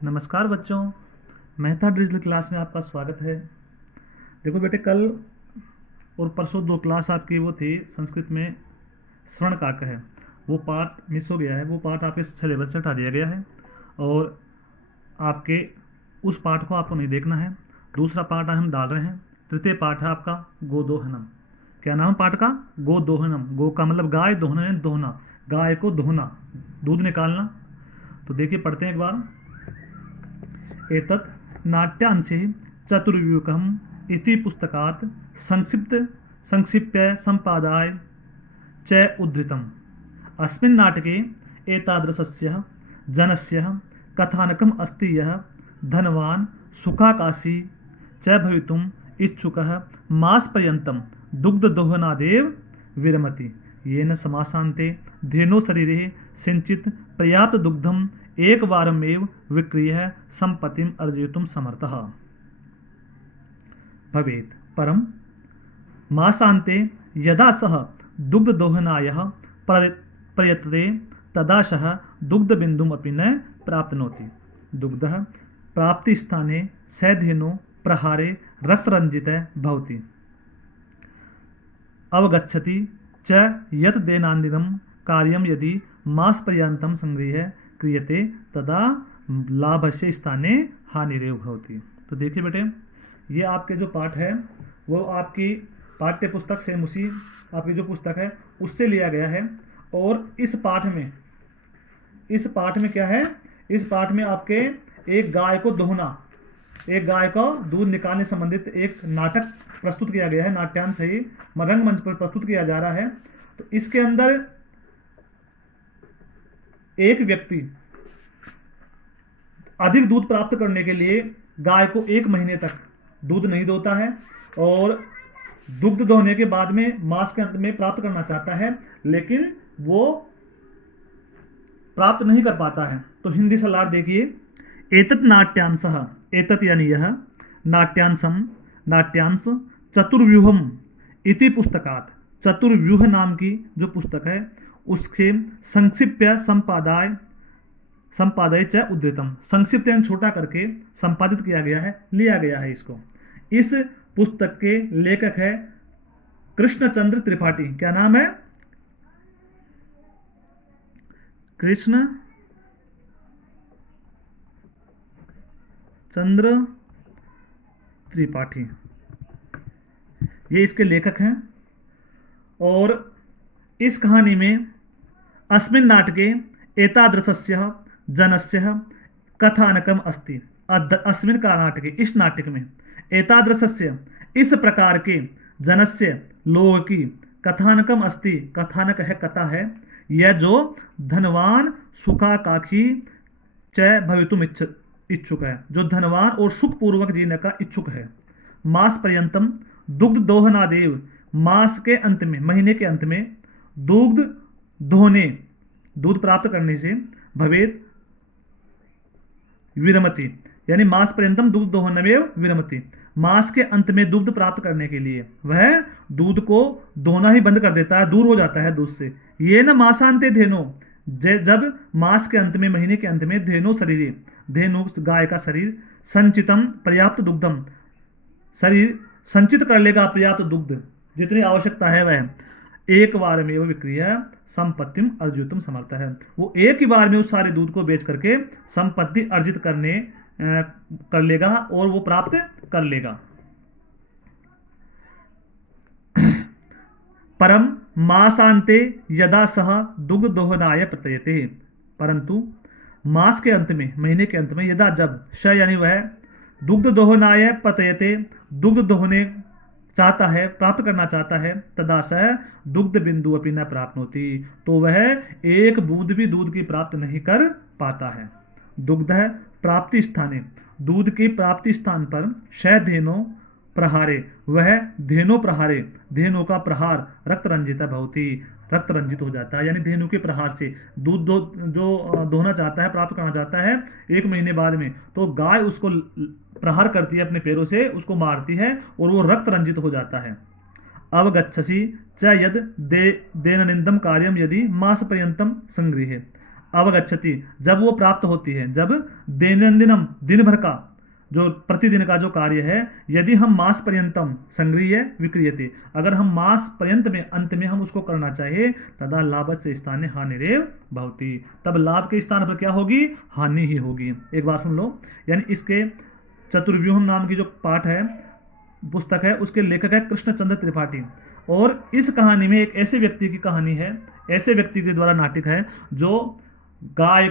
नमस्कार बच्चों, Mehta digital class में आपका स्वागत है। देखो बेटे, कल और परसों दो क्लास आपकी वो थी संस्कृत में स्वर्ण काक है, वो पार्ट मिस हो गया है। वो पार्ट आपके सिलेबस से हटा दिया गया है और आपके उस पार्ट को आपको नहीं देखना है। दूसरा पार्ट हम डाल रहे हैं। तृतीय पार्ट है आपका गोदोहनम। क्या नाम है पार्ट का? गोदोहनम। गो का मतलब गाय, दोहना है दोहना, गाय को दोहना, दूध निकालना। तो देखिए पढ़ते हैं एक बार। एतत् नाट्यांशे चतुर्व्यूहम् इति पुस्तकात् संक्षिप्य सम्पादाय च उद्धृतम्। अस्मिन् नाटके एतादृशस्य जनस्य कथानकम् अस्ति यः धनवान् सुखाकाशी च भवितुम् इच्छुकः मासपर्यन्तं दुग्धदोहनादेव विरमति, येन समासान्ते धेनो शरीरे सिंचित पर्याप्त दुग्धम् एकवारमेव विक्रीय संपत्तिम् अर्जयितुं समर्थः भवेत्। परं मासान्ते यदा सः दुग्धदोहनाय प्रयतते तदा सः दुग्धबिन्दुम् अपि न प्राप्नोति। दुग्धः प्राप्तिस्थाने सधेनो प्रहारे रक्तरञ्जितः भवति। अवगच्छति च यत् दैनन्दिनं कार्यं यदि मासपर्यन्तं संगृह्य क्रियते तदा लाभस्य स्थाने हानिरेव भवति। तो देखिए बेटे, ये आपके जो पाठ है वो आपकी पाठ्य पुस्तक से उसी आपकी जो पुस्तक है उससे लिया गया है। और इस पाठ में क्या है? इस पाठ में आपके एक गाय को दोहना, एक गाय को दूध निकालने संबंधित एक नाटक प्रस्तुत किया गया है। नाट्यांश ही मरंग मंच पर प्रस्तुत किया जा रहा है। तो इसके अंदर एक व्यक्ति अधिक दूध प्राप्त करने के लिए गाय को 1 महीने तक दूध नहीं दोता है और दुग्ध दोहने के बाद में मास के अंत में प्राप्त करना चाहता है, लेकिन वो प्राप्त नहीं कर पाता है। तो हिंदी सलाह देखिए। एतत् नाट्यांशः, एतत् यानी यह, नाट्यांश चतुर्व्यूहम इति पुस्तकात्, चतुर्व्यूह नाम की जो पुस्तक है उससे संक्षिप्य संपादय च उद्धृतम, संक्षिप्त यानी छोटा करके संपादित किया गया है, लिया गया है इसको। इस पुस्तक के लेखक है कृष्णचंद्र त्रिपाठी। क्या नाम है? कृष्ण चंद्र त्रिपाठी, ये इसके लेखक हैं। और इस कहानी में अस्मिन् नाटके एतादृशस्य जनस्य कथानकम अस्ति। अस्मिन् का नाटके, इस नाटक में, एतादृशस्य इस प्रकार के, जनस्य लोग की, कथानकम अस्ति, कथानक है, कथा है, यह जो धनवान सुखाकांक्षी च भवितुम इच्छुक है, जो धनवान और सुख पूर्वक जीने का इच्छुक है। मास पर्यंतम दुग्ध दोहनादेव, मास के अंत में, महीने के अंत में, दुग्ध दोहने, दूध प्राप्त करने से, भवेत विरमति, यानी मास पर्यंतम दुग्ध दोहनमेव विरमति, मास के अंत में दुग्ध प्राप्त करने के लिए वह दूध को दोहना ही बंद कर देता है, दूर हो जाता है दूध से। ये न मासांते धेनो, जब मास के अंत में, महीने के अंत में, धेनो शरीर, धेनु गाय का शरीर, संचितम पर्याप्त दुग्धम, शरीर संचित कर लेगा पर्याप्त दुग्ध, जितनी आवश्यकता है वह, एक बार में वो विक्रिय संपत्तिम अर्जितुम समर्थ है, वो एक ही बार में उस सारे दूध को बेच करके संपत्ति अर्जित कर लेगा और वो प्राप्त कर लेगा। परम मासांते यदा सह दुग्ध दोहनाय प्रत्ययते, परंतु मास के अंत में, महीने के अंत में, यदा जब, श यानी वह, दुग्ध दोहनाय प्रत्ययते, दुग्ध दोहने चाहता है, प्राप्त करना चाहता है, तदा सह दुग्ध बिंदु अपनी न प्राप्नोति, तो वह एक बूंद भी दूध की प्राप्त नहीं कर पाता है। दुग्ध प्राप्ति स्थाने, दूध की प्राप्ति स्थान पर, धेनो प्रहारे, वह धेनो प्रहारे, धेनु का प्रहार, रक्त रंजित भवति, रक्त रंजित हो जाता है, यानी धेनु के प्रहार से दूध जो दोहना चाहता है, प्राप्त करना चाहता है 1 महीने बाद में, तो गाय उसको प्रहार करती है अपने पैरों से, उसको मारती है और वो रक्त रंजित हो जाता है। अवगच्छसि च यद दैननिन्दं कार्यं यदि मासपर्यन्तं संगृह्य, अवगच्छति, जब वो प्राप्त होती है, जब दैनंदिनम दिन भर का जो प्रतिदिन का जो कार्य है, यदि हम मास पर्यंतम संग्रह्य विक्रियते, अगर हम मास पर्यंत में अंत में हम उसको करना चाहिए, तदा लाभ से स्थान हानिरेव भवति, तब लाभ के स्थान पर क्या होगी, हानि ही होगी। एक बार सुन लो, यानी इसके चतुर्व्यूहम नाम की जो पाठ है, पुस्तक है, उसके लेखक है कृष्णचंद्र त्रिपाठी। और इस कहानी में एक ऐसे व्यक्ति की कहानी है, ऐसे व्यक्ति के द्वारा नाटक है जो गाय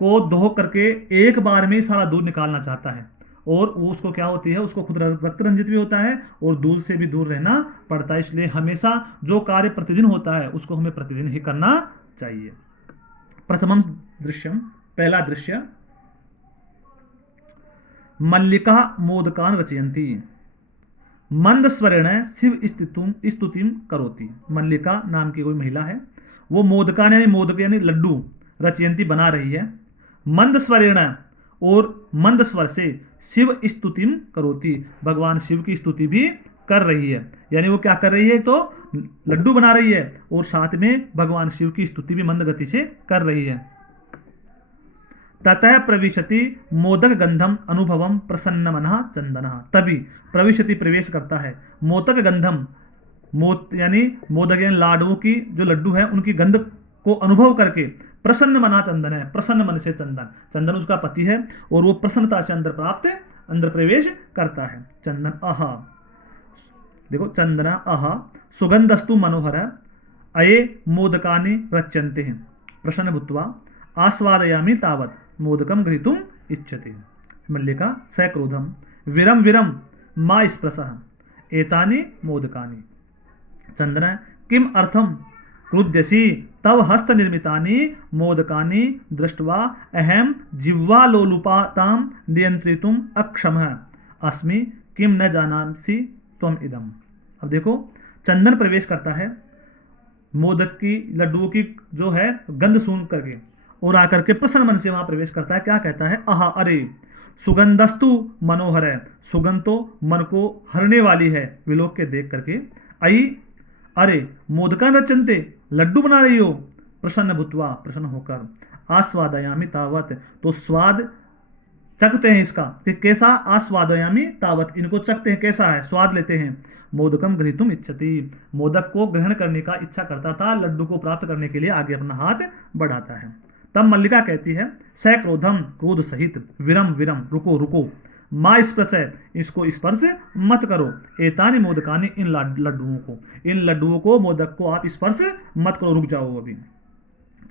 को दोह करके एक बार में सारा दूध निकालना चाहता है, और वो उसको क्या होती है, उसको खुद रक्त रंजित भी होता है और दूध से भी दूर रहना पड़ता है। इसलिए हमेशा जो कार्य प्रतिदिन होता है उसको हमें प्रतिदिन ही करना चाहिए। प्रथमम दृश्यम, पहला दृश्य, मल्लिका मोदकान रचयंती, मंद स्वरेण शिव स्तुतिम करोति। मल्लिका नाम की कोई महिला है, वो मोदकान यानी मोदक यानी लड्डू रचयंती बना रही है, मंद स्वरेण और मंद स्वर से शिव स्तुतिम करोति, भगवान शिव की स्तुति भी कर रही है। यानी वो क्या कर रही है, तो लड्डू बना रही है और साथ में भगवान शिव की स्तुति भी मंद गति से कर रही है। ततः प्रविशति मोदक गंधम अनुभवम प्रसन्न मनः चंदन, तभी प्रविशति प्रवेश करता है, मोदक गंधम, यानी मोदक यानी लाडुओं की जो लड्डू है उनकी गंध को अनुभव करके, प्रसन्न मना चंदन है, प्रसन्न मन से चंदन, चंदन उसका पति है और वो प्रसन्नता से अंदर प्रवेश करता है। चंदन आहा, देखो चंदन आहा सुगंधस्तु मनोहर अये मोदकानि रच्यन्ते हैं, प्रसन्न भूत्वा आस्वादयामि तावत् मोदकम गृहीतुम इच्छति। मल्लिका सक्रोधम विरम विरम मा स्पृशः एतानि मोदकानि। चंदन किम अर्थम क्रुध्यसि तव हस्त निर्मितानि मोदकानि दृष्ट्वा अहम जिह्वा लोलुपातां नियंत्रितुम अक्षमः अस्मि किम न जानासि त्वम इदम। अब देखो, चंदन प्रवेश करता है मोदक की लड्डुओं की जो है गंध सूंघ करके, और आकर के प्रसन्न मन से वहां प्रवेश करता है। क्या कहता है, आहा अरे सुगंधस्तु मनोहर है, सुगंध तो मन को हरने वाली है विलोक के देख करके। आई अरे मोदका रचनते, लड्डू बना रही हो, प्रसन्न भूतवा प्रसन्न होकर, आस्वादयामी तावत, तो स्वाद चखते हैं इसका कि कैसा, आस्वादयामी तावत, इनको चखते हैं कैसा है, स्वाद लेते हैं। मोदकम गृहीतुम इच्छति, मोदक को ग्रहण करने का इच्छा करता था, लड्डू को प्राप्त करने के लिए आगे अपना हाथ बढ़ाता है। तब मल्लिका कहती है, सक्रोधम क्रोध सहित, विरम विरम रुको रुको, माँ स्पर्श है, इसको स्पर्श मत करो, एतानी मोदकानी, इन लड्डुओं को, इन लड्डुओं को, मोदक को आप स्पर्श मत करो, रुक जाओ अभी।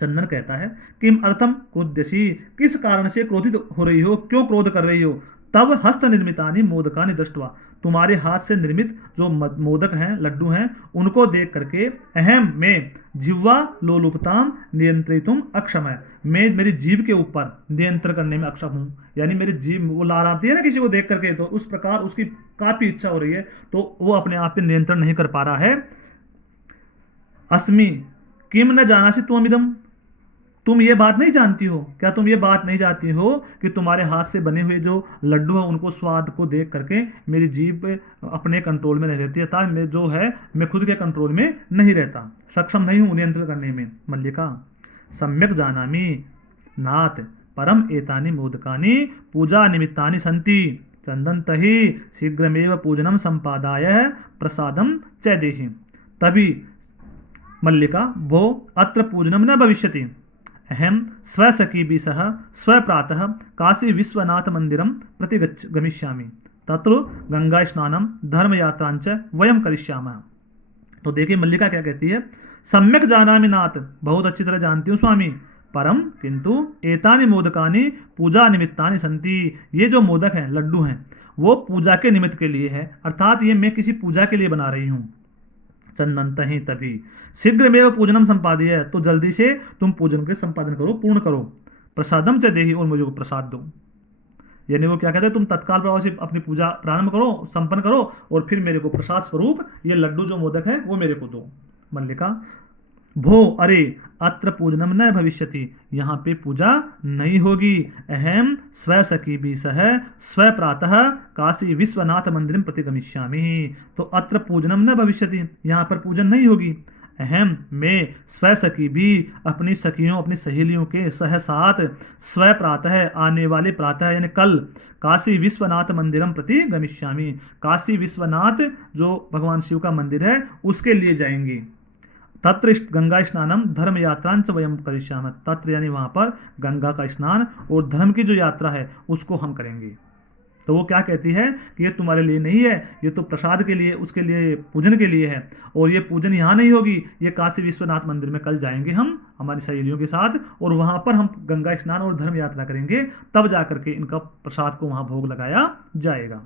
चंदन कहता है, किम अर्थम क्रोध्यसी, किस कारण से क्रोधित हो रही हो, क्यों क्रोध कर रही हो। तब हस्त निर्मितानि मोदकानि दृष्ट्वा, तुम्हारे हाथ से निर्मित जो मोदक हैं, लड्डू हैं, उनको देख करके, अहम में जिह्वा लोलुपताम नियंत्रितुम अक्षम है, मैं मेरी जीभ के ऊपर नियंत्रण करने में अक्षम हूँ। यानी मेरी जीभ वो लालाती है ना किसी को देख करके, तो उस प्रकार उसकी काफी इच्छा हो रही है, तो वो अपने आप पे नियंत्रण नहीं कर पा रहा है। अस्मि किम न जानासि त्वमिदम, तुम ये बात नहीं जानती हो, क्या तुम ये बात नहीं जानती हो कि तुम्हारे हाथ से बने हुए जो लड्डू है उनको स्वाद को देख करके मेरी जीभ अपने कंट्रोल में नहीं रहती है, था मैं जो है मैं खुद के कंट्रोल में नहीं रहता, सक्षम नहीं हूं नियंत्रण करने में। मल्लिका सम्यक जानामि नाथ परम एतानि मोदकानि पूजा निमित्तानि सन्ति, चंदन तहि शीघ्रमेव पूजनम संपादाय प्रसादम च देहि। तभी मल्लिका भो अत्र पूजनम न भविष्यति, अहम स्वसखीभिः सह स्वप्रातः काशी विश्वनाथ मंदिरम प्रति गमिष्यामि, तत्र गंगा स्नानम धर्मयात्रांच वयम करिष्यामः। तो देखिए मल्लिका क्या कहती है, सम्यक जानामि नाथ, बहुत अच्छी तरह जानती हूँ स्वामी, परम किंतु एतानि मोदकानि पूजा निमित्तानि सन्ति, ये जो मोदक हैं, लड्डू हैं, वो पूजा के निमित्त के लिए है, अर्थात ये मैं किसी पूजा के लिए बना रही हूँ। चंदन तही तभी शीघ्रमेव पूजनम संपादय, तो जल्दी से तुम पूजन के संपादन करो, पूर्ण करो, प्रसादम च देहि, और मुझे को प्रसाद दो। यानी वो क्या कहते हैं, तुम तत्काल प्रभाव से अपनी पूजा प्रारंभ करो, संपन्न करो, और फिर मेरे को प्रसाद स्वरूप ये लड्डू जो मोदक है वो मेरे को दो। मल्लिका भो अरे अत्र पूजनम न भविष्यति, यहाँ पे पूजा नहीं होगी, अहम स्वसखीभिः सह स्वप्रातः काशी विश्वनाथ मंदिरम प्रति गमिष्यामि, तो अत्र पूजनम न भविष्यति, यहाँ पर पूजन नहीं होगी, अहम मैं स्व सखी भी अपनी सखियों अपनी सहेलियों के सह साथ स्व प्रातः आने वाले प्रातः यानी कल काशी विश्वनाथ मंदिरम प्रति गमिष्यामि, काशी विश्वनाथ जो भगवान शिव का मंदिर है उसके लिए जाएंगे। तत्र गंगा स्नानम धर्म यात्रांच वयम करिष्यामः, तत्र यानी वहां पर गंगा का स्नान और धर्म की जो यात्रा है उसको हम करेंगे। तो वो क्या कहती है कि ये तुम्हारे लिए नहीं है, ये तो प्रसाद के लिए उसके लिए पूजन के लिए है, और ये पूजन यहाँ नहीं होगी, ये काशी विश्वनाथ मंदिर में कल जाएंगे हम हमारी सहेलियों के साथ, और वहां पर हम गंगा स्नान और धर्म यात्रा करेंगे, तब जाकर के इनका प्रसाद को वहां भोग लगाया जाएगा।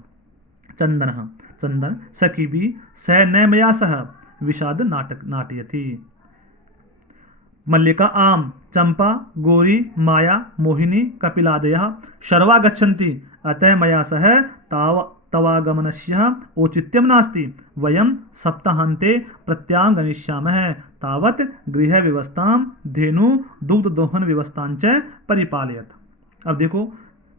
चंदन चंदन सखी भी स नमया सह विषाद नाटक नाटयति। मल्लिका आम चंपा गौरी माया मोहिनी कपिलादयः शर्वा गच्छन्ति अतः मया सह तवागमनस्य औचित्यं नास्ति, वयं सप्ताहान्ते प्रत्यां गमिष्यामः, तावत् गृह व्यवस्थां धेनु दुग्ध दोहन व्यवस्थांच परिपालयत। अब देखो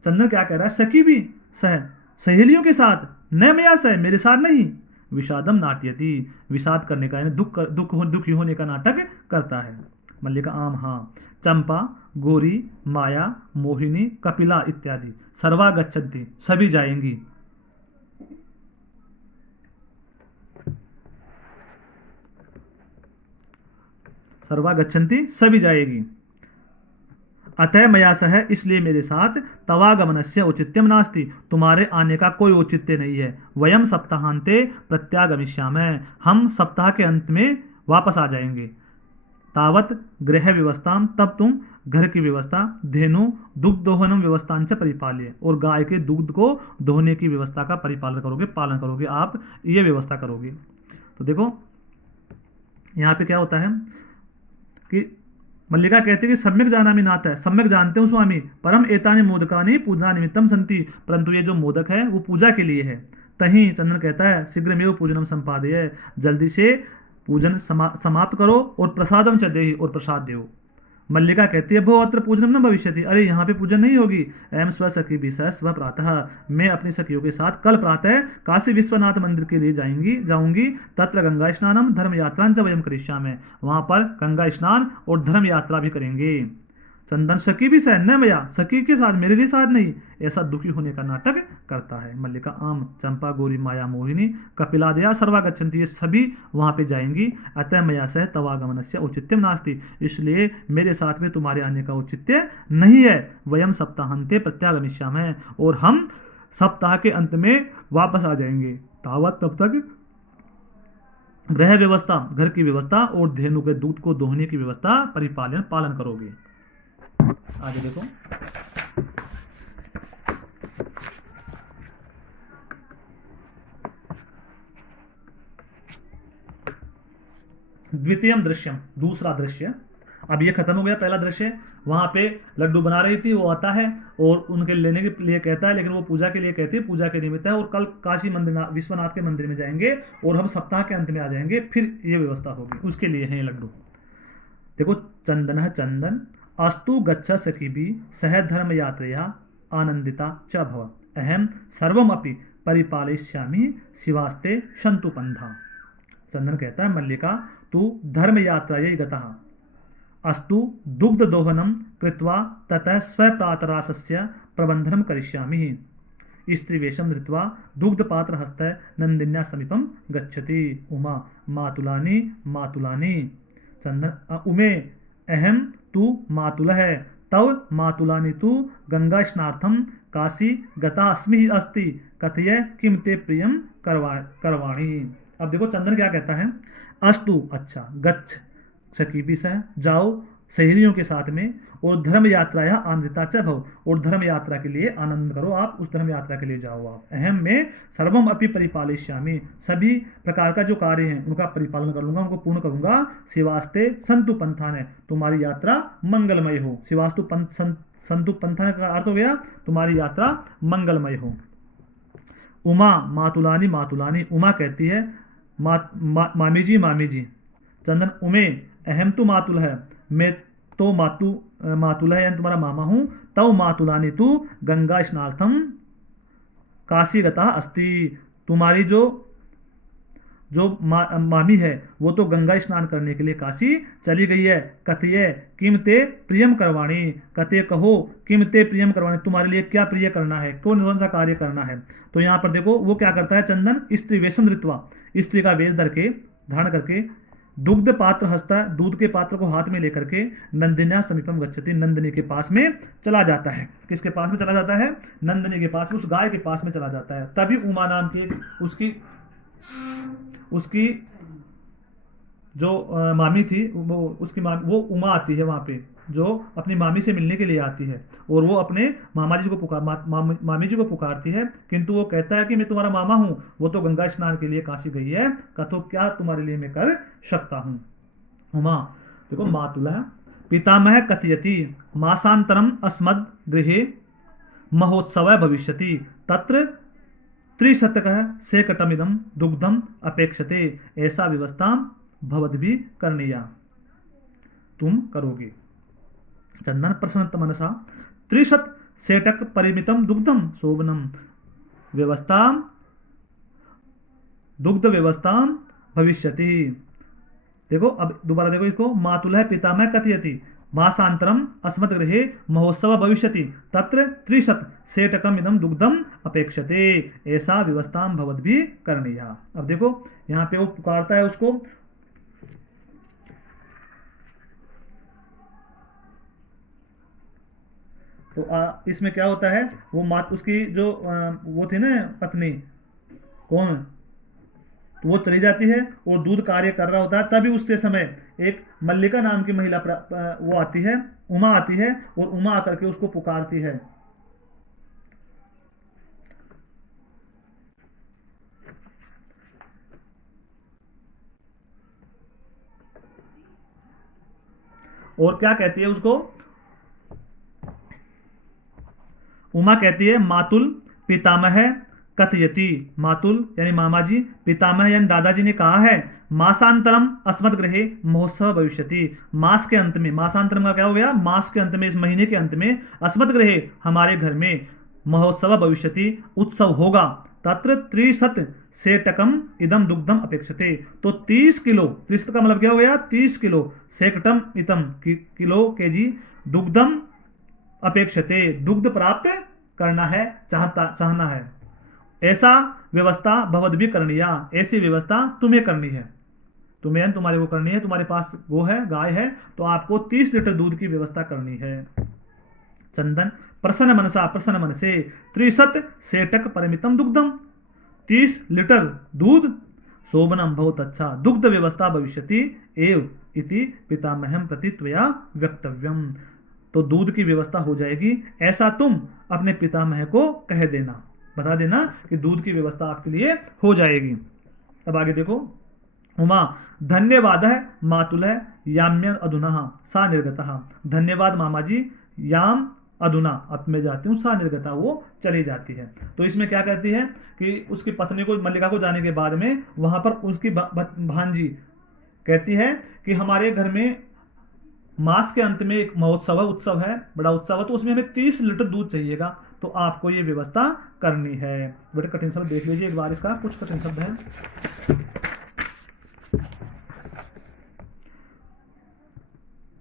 चंदन क्या कह रहा है, सखी भी सह सहेलियों के साथ, न मया सह मेरे साथ नहीं, विषादम नाट्यति विषाद करने का यानी दुखी होने का नाटक करता है। मल्लिका आम हाँ, चंपा गौरी माया मोहिनी कपिला इत्यादि सर्वा गच्छन्ति सभी जाएंगी, सर्वा गच्छन्ति सभी जाएगी। अतः मया सह इसलिए मेरे साथ तवागमनस्य औचित्यम नास्ति तुम्हारे आने का कोई औचित्य नहीं है। वयम सप्ताहांते प्रत्यागमिष्यामः हम सप्ताह के अंत में वापस आ जाएंगे। तावत गृह व्यवस्था तब तुम घर की व्यवस्था, धेनु दुग्ध दोहनम व्यवस्थांच परिपाल्य और गाय के दूध को दोहने की व्यवस्था का परिपालन करोगे, पालन करोगे, आप ये व्यवस्था करोगे। तो देखो यहाँ पे क्या होता है कि मल्लिका कहते हैं कि सम्यक जानामि नाथ है, सम्यक जानते हूँ स्वामी, परम एतानि मोदकानि पूजना निमित्तम संति, परंतु ये जो मोदक है वो पूजा के लिए है। तहीं चंदन कहता है शीघ्रमेव पूजनम संपादय, जल्दी से पूजन समाप्त करो और प्रसादम च देहि और प्रसाद देव। मल्लिका कहती है भो अत्र पूजनम न भविष्यति, अरे यहाँ पे पूजन नहीं होगी। एम स्व सखी भी स्व प्रातः, मैं अपनी सखियों के साथ कल प्रातः काशी विश्वनाथ मंदिर के लिए जाऊंगी। तत्र गंगा स्नानम धर्म यात्रां च वयम करिष्यामः, वहां पर गंगा स्नान और धर्म यात्रा भी करेंगे। चंदन सखी भी सह न मया, सखी के साथ मेरे लिए साथ नहीं, ऐसा दुखी होने का नाटक करता है। मल्लिका आम चंपा गौरी माया मोहिनी कपिलादया सर्वा गच्छन्ति, ये सभी वहां पे जाएंगी। अतः मया सह तवागमनस्य औचित्यम नास्ति, इसलिए मेरे साथ में तुम्हारे आने का औचित्य नहीं है। वयम सप्ताहांते प्रत्यागमिष्यामः और हम सप्ताह के अंत में वापस आ जाएंगे। तावत तब तक गृह व्यवस्था घर की व्यवस्था और धेनु के दूध को दोहने की व्यवस्था पालन करोगे। आगे देखो द्वितीयम दृश्यम, दूसरा दृश्य। अब ये खत्म हो गया पहला दृश्य, वहां पे लड्डू बना रही थी, वो आता है और उनके लेने के लिए कहता है, लेकिन वो पूजा के लिए कहती है, पूजा के निमित्त है, और कल काशी मंदिर विश्वनाथ के मंदिर में जाएंगे और हम सप्ताह के अंत में आ जाएंगे, फिर ये व्यवस्था होगी, उसके लिए है ये लड्डू। देखो चंदन चंदन अस्तु गच्छ सखी भी सह धर्म यात्रया आनंदिता च भव, अहम सर्वमपि परिपालयिष्यामि शिवास्ते शंतु पंथा। चंदन कहता है मल्लिका तू धर्म यात्रायै गतः अस्तु दुग्ध दोहनम कृत्वा ततः स्वप्रातरासस्य प्रबंधनम करिष्यामि, स्त्रीवेशम धृत्वा दुग्धपात्र हस्त नंदिन्या समीपम गच्छति। उमा मातुलानी मातुलानी, चंदन उमे अहम तू मातुल है, तव मातुलानी तू गंगा स्नार्थम काशी गता अस्मि अस्ति, कथय किम ते प्रियम करवाणी। अब देखो चंदन क्या कहता है, अस्तु अच्छा, गच्छ सखी भी सह जाओ सहेलियों के साथ में, और धर्म यात्रा या आनंदिता च भव, और धर्म यात्रा के लिए आनंद करो, आप उस धर्म यात्रा के लिए जाओ आप। अहम में सर्वम अपि परिपालयिष्यामि, सभी प्रकार का जो कार्य है उनका परिपालन कर लूंगा, उनको पूर्ण करूंगा। शिवास्ते संतु पंथान है, तुम्हारी यात्रा मंगलमय हो। शिवास्तु संतु पंथान का अर्थ हो गया तुम्हारी यात्रा मंगलमय हो। उमा मातुलानी मातुलानी, उमा कहती है मामी जी। चंदन उमे अहम तो मातुल है, मैं तो मातुल है यानी तुम्हारा मामा हूं। तव मातुलानी तू गंगा स्नार्थम काशी गता अस्ति, तुम्हारी जो जो मामी है वो तो गंगा स्नान करने के लिए काशी चली गई है। कथय किमते प्रियम करवाणी, कथय कहो किमते प्रियम करवाणी, तुम्हारे लिए क्या प्रिय करना है, कौन सा कार्य करना है। तो यहाँ पर देखो वो क्या करता है, चंदन स्त्री वेशम धृत्वा, स्त्री का वेश धर के धारण करके, दुग्ध पात्र हंसता, दूध के पात्र को हाथ में लेकर के नंदिन्या समीपम गच्छति, नंदिनी के पास में चला जाता है। किसके पास में चला जाता है, नंदिनी के पास में, उस गाय के पास में चला जाता है। तभी उमा नाम की उसकी उसकी जो मामी थी, वो उसकी मामी, वो उमा आती है वहां पे, जो अपनी मामी से मिलने के लिए आती है, और वो अपने मामा जी को मामी जी को पुकारती है, किंतु वो कहता है कि मैं तुम्हारा मामा हूं, वो तो गंगा स्नान के लिए काशी गई है, तो क्या तुम्हारे लिए मैं कर सकता हूं। उमा देखो, मातुलः पितामह कथयति मासांतरम अस्मद् गृहे महोत्सव भविष्यति तत्र त्रिशतकः सेकटमिदं दुग्धम अपेक्षते, ऐसा व्यवस्था भवद्भिः करणीया, तुम करोगे। चंदन प्रसन्नत मनसा त्रिशत सेटक परिमितम दुग्धम शोभनम, व्यवस्था दुग्ध व्यवस्था भविष्यति। देखो अब दोबारा देखो इसको, मातुलः पितामह कथयति मासांतरम अस्मत् गृहे महोत्सव भविष्यति तत्र त्रिशत सेटकम इदम दुग्धम अपेक्षते, ऐसा व्यवस्था भवद्भिः करणीया। अब देखो यहाँ पे वो पुकारता है उसको, तो इसमें क्या होता है, वो मात उसकी जो वो थी ना पत्नी, कौन, तो वो चली जाती है और दूध कार्य कर रहा होता है। तभी उससे समय एक मल्लिका नाम की महिला वो आती है, उमा आती है, और उमा आकर के उसको पुकारती है। और क्या कहती है उसको, उमा कहती है मातुल पितामह कथयति, मातुल यानी मामा जी, पितामह यानी दादाजी ने कहा है, मासांतरम अस्मत् गृहे महोत्सव भविष्यति, मास के अंत में, मासांतरम का क्या हो गया, मास के अंत में, इस महीने के अंत में, अस्मत् गृहे हमारे घर में, महोत्सव भविष्यति उत्सव होगा, तत्र त्रिशत सेटकम इदम दुग्धम अपेक्षते, तो 30 किलो, 30 का मतलब क्या हो गया, 30 किलो, सेकटम इतम किलो केजी दुग्धम अपेक्षते, दुग्ध प्राप्त करना है, चाहना है, ऐसा व्यवस्था भवद्भिः करणीया, ऐसी व्यवस्था तुम्हें करनी है, तुम्हें तुम्हारे को करनी है। तुम्हारे पास गो है, गाय है, तो आपको 30 लीटर दूध की व्यवस्था करनी है। चंदन प्रसन्न मनसा, प्रसन्न मन से, त्रिशत सेटक परिमितम दुग्धम, 30 लीटर दूध, शोभनम बहुत अच्छा, दुग्ध व्यवस्था भविष्यति एव इति पितामहम प्रति त्वया वक्तव्यम, तो दूध की व्यवस्था हो जाएगी, ऐसा तुम अपने पितामह को कह देना, बता देना कि दूध की व्यवस्था आपके लिए हो जाएगी। अब आगे देखो, उमा धन्यवाद है मातुलः याम्य अधुना सा निर्गतः, धन्यवाद मामा जी, याम अधुना, अब मैं जाती हूँ, सा निर्गता, वो चली जाती है। तो इसमें क्या कहती है कि उसकी पत्नी को, मल्लिका को जाने के बाद में वहां पर उसकी भांजी कहती है कि हमारे घर में मास के अंत में एक महोत्सव उत्सव है, बड़ा उत्सव है, तो उसमें हमें 30 लीटर दूध चाहिएगा, तो आपको ये व्यवस्था करनी है। बेटे कठिन शब्द देख लीजिए एक बार, इसका कुछ कठिन शब्द है।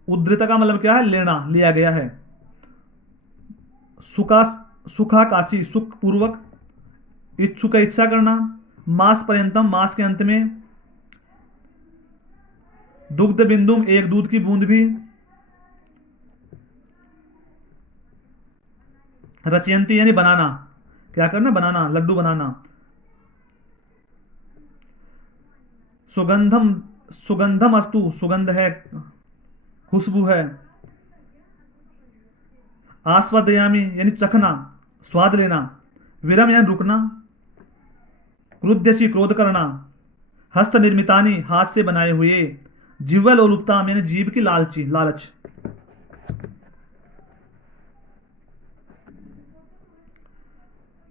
उद्धृत का मतलब क्या है, लेना, लिया गया है। सुखाकाशी, सुख पूर्वक, इच्छुक इच्छा करना, मास पर्यंतम, मास के अंत में, दुग्ध बिंदुम, एक दूध की बूंद भी, रचयंती यानी बनाना, क्या करना, बनाना, लड्डू बनाना, सुगंधम, सुगंधम अस्तु, सुगंध है, खुशबू है, आस्वादयामी यानी चखना, स्वाद लेना, विरम यानी रुकना, क्रुद्यसी क्रोध करना, हस्त निर्मितानी हाथ से बनाए हुए, जीवल और उपताम यानी जीव की लालची, लालच।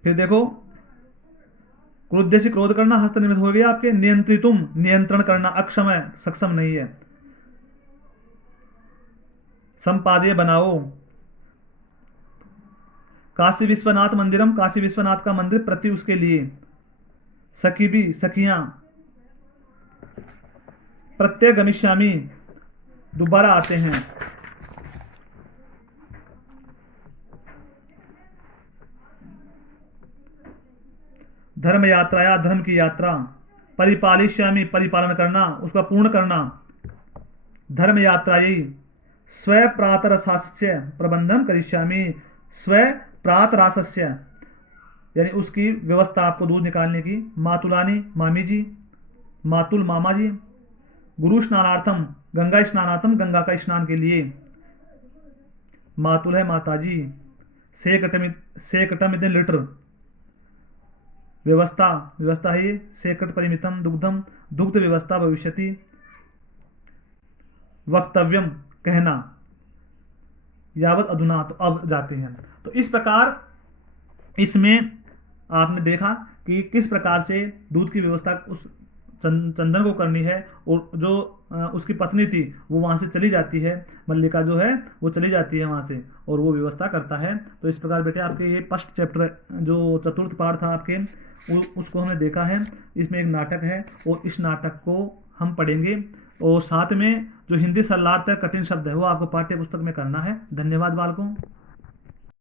फिर देखो, क्रोध से क्रोध करना, हस्त निर्मित हो गया आपके, नियंत्रितुम नियंत्रण करना, अक्षम है, सक्षम नहीं है, संपादे बनाओ, काशी विश्वनाथ मंदिरम, काशी विश्वनाथ का मंदिर प्रति उसके लिए, सखी भी, सखियां, प्रत्यगमिष्यामि दोबारा आते हैं। धर्म यात्राया धर्म की यात्रा, परिपालिष्यामि परिपालन करना, उसका पूर्ण करना। धर्म यात्रायै स्व प्रातरसास्य प्रबंधन करिष्यामि, स्व प्रातरासस्य यानी उसकी व्यवस्था, आपको दूध निकालने की। मातुलानी मामी जी, मातुल मामा जी। गुरु स्नानार्थम गंगा स्नानार्थम गंगा का स्नान के लिए। मातुल है माता जी। सेकटम इतने लीटर व्यवस्था, व्यवस्था है ये। सेकट परिमितम दुग्धम दुग्ध व्यवस्था भविष्यति। वक्तव्यम कहना, यावत अधुना तो अब जाते हैं। तो इस प्रकार इसमें आपने देखा कि किस प्रकार से दूध की व्यवस्था उस चंदन को करनी है, और जो उसकी पत्नी थी वो वहां से चली जाती है, मल्लिका जो है वो चली जाती है वहां से, और वो व्यवस्था करता है। तो इस प्रकार बेटे आपके ये फर्स्ट चैप्टर जो चतुर्थ पाठ था आपके उसको हमने देखा है। इसमें एक नाटक है और इस नाटक को हम पढ़ेंगे, और साथ में जो हिंदी सरलार्थ कठिन शब्द है वो आपको पाठ्य पुस्तक में करना है। धन्यवाद बालकों।